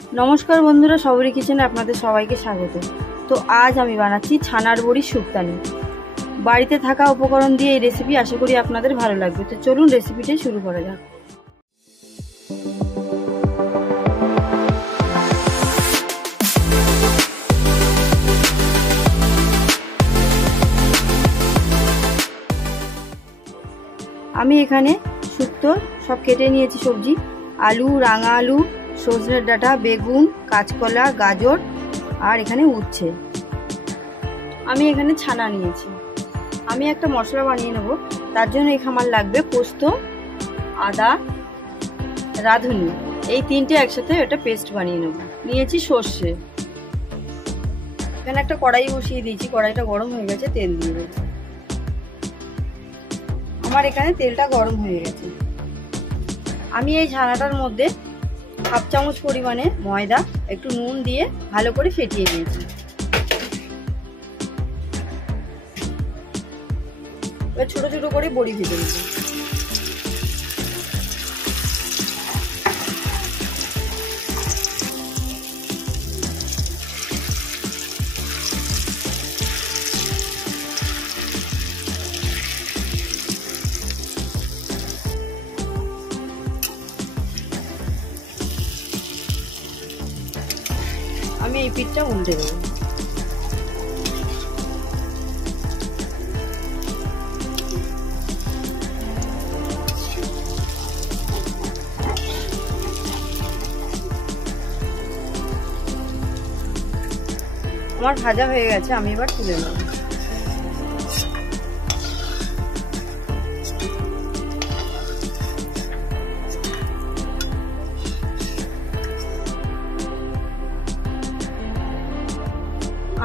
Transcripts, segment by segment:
नमस्कार बंधुरा सबरी किचेने आपनादेर सबाइके स्वागत। तो आज आमी बानाच्छि छानार बड़िर शुक्तानी। बाड़ीते थाका उपकरण दिए এই রেসিপি आशा करी आपनादेर भालो लागबे। तो चलुन रेसिपिटा शुरू करा जाक। आमी एखाने शुक्तो सब केटे निয়েছি सब्जी आलू रांगा आलू सजनेर डाटा बेगुन काचकला गाजर और एखाने उচ্ছে। आमी एखाने छाना निয়েছি। आमी একটা মশলা বানিয়ে নেব। তার জন্য এখানে আমার লাগবে পোস্ত আদা রাঁধুনি এই তিনটে একসাথে একটা পেস্ট বানিয়ে নেব। নিয়েছি সরষে। এখানে একটা কড়াই বসিয়ে দিয়েছি, কড়াইটা গরম হয়ে গেছে, তেল দিয়ে দেব। আমার এখানে তেলটা গরম হয়ে গেছে। আমি এই ছানাটার মধ্যে हाफ चामच परिमाणे मयदा एकटू नुन दिए भालो करे फेटिए निয়েছি। এবার ছোট ছোট করে বড়ি ভেজে নেব। আমি এই পিঠটা উল্টে দেব। আমার ভাজা হয়ে গেছে, আমি এবার তুলে নেব।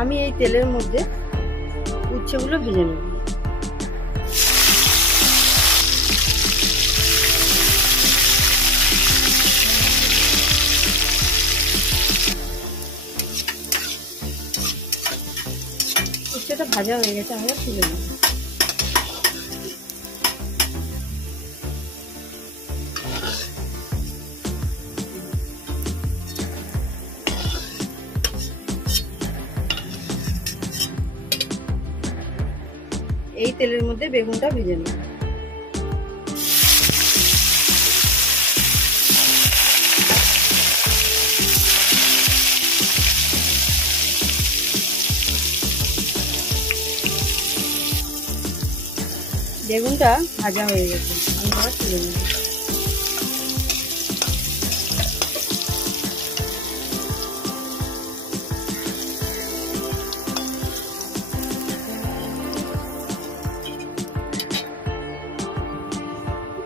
আমি এই তেলের মধ্যে উচ্ছেগুলো ভেজে নেব। উচ্ছেটা ভাজা হয়ে গেছে, আমরা তুলে নেব। এই তেলের মধ্যে বেগুনটা ভেজে নেব। বেগুনটা ভাজা হয়ে গেছে, আমি এবার তুলে নেব।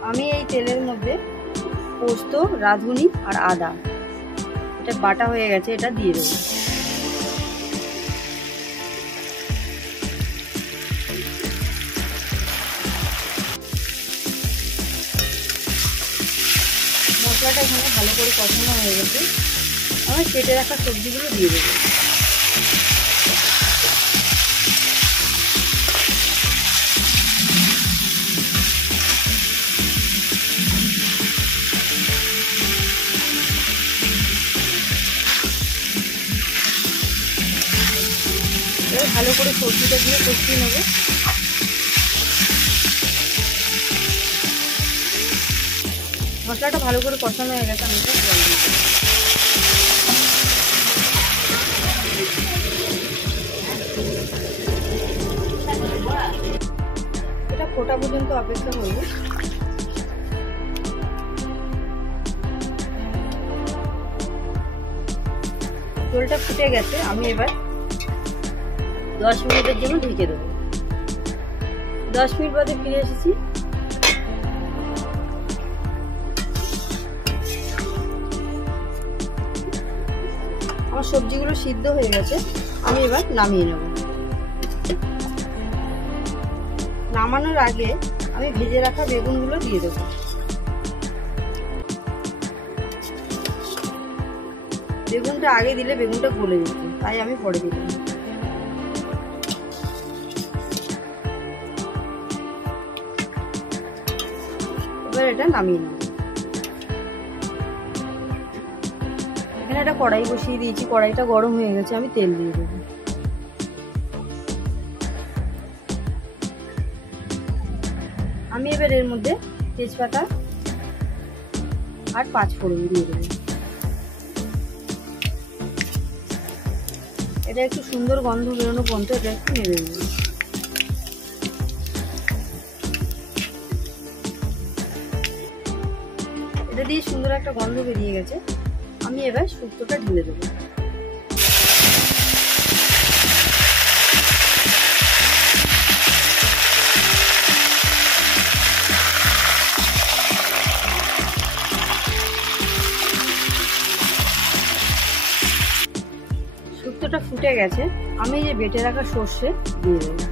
আমি এই তেলের মধ্যে পোস্ত রাঁধুনি আর আদা এটা বাটা হয়ে গেছে, এটা দিয়ে দেব। মশলাটা এখানে ভালো করে কষানো হয়ে গেছে, আমি কেটে রাখা সবজিগুলো দিয়ে দেবো। ভালো করে সবজিটা দিয়ে কষিয়ে নেব। মশলাটা ভালো করে কষানো হয়ে গেছে, আমি জল দিয়ে দেব। এটা ফোটা পর্যন্ত অপেক্ষা করব। ঝোলটা ফুটে গেছে, আমি এবার 10 মিনিটের জন্য ঢেকে দেবো। 10 মিনিট বাদে ফিরে এসেছি। আমার সবজিগুলো সিদ্ধ হয়ে গেছে, আমি এবার নামিয়ে নেব। নামানোর আগে আমি ভেজে রাখা বেগুনগুলো দিয়ে দেবো। বেগুনটা আগে দিলে বেগুনটা গলে যেত, তাই আমি পরে দিলাম। এবার এটা নামিয়ে নেব। এখানে একটা কড়াই বসিয়ে দিয়েছি, কড়াইটা গরম হয়ে গেছে, আমি তেল দিয়ে দেবো। আমি এবার এর মধ্যে তেজপাতা আর 5 ফোড়ন দিয়ে দেবো। এটা একটু সুন্দর গন্ধ বেরোনো পর্যন্ত এটা একটু নেড়ে নেব। এটা দিয়ে সুন্দর একটা গন্ধ বেরিয়ে গেছে, আমি এবার শুক্তোটা ঢেলে দেবো। শুক্তোটা ফুটে গেছে, আমি যে বেটে রাখা সর্ষে দিয়ে দেবো।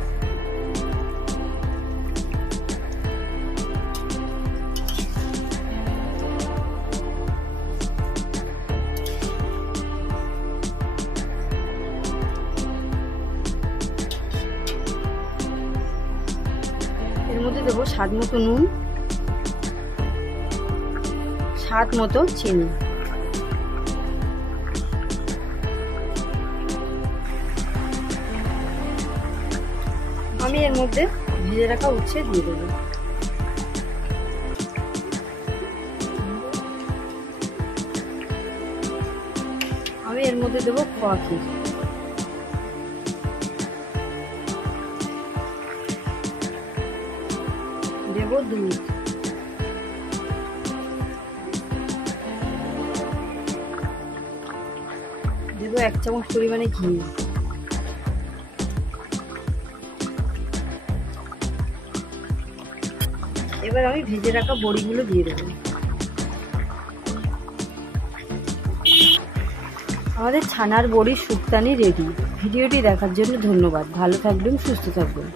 এর মধ্যে দেবো স্বাদ মতো নুন, স্বাদ মতো চিনি। আমি এর মধ্যে ভেজে রাখা উচ্ছে দিয়ে দেবো। আমি এর মধ্যে দেবো খোয়া ক্ষীর। দেবো দুধ। দেবো 1 চামচ পরিমাণে ঘি। এবার আমি ভেজে রাখা বড়িগুলো দিয়ে দেবো। আমাদের ছানার বড়ির শুক্তানি রেডি। ভিডিওটি দেখার জন্য ধন্যবাদ। ভালো থাকবেন, সুস্থ থাকবেন।